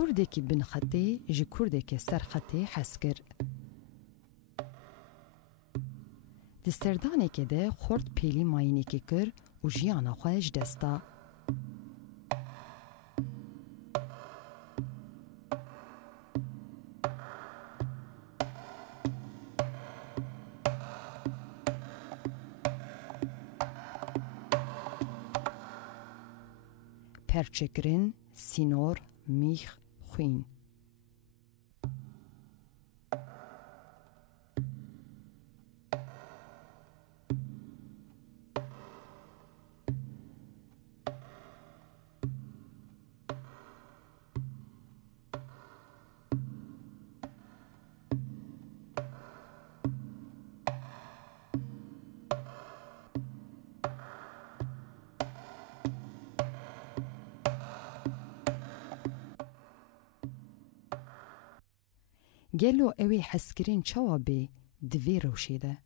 کوردێکی بنخەتێ ji کوردێکی سەرخەتێ حەز کرد. Di serdanekê de xort pêlî mayînekê kir û jiyana xwe ji dest da. Perçekirin, sînor, mîx, xwîn. Gelo evê hezkirin çawa bê di vê rewşê de?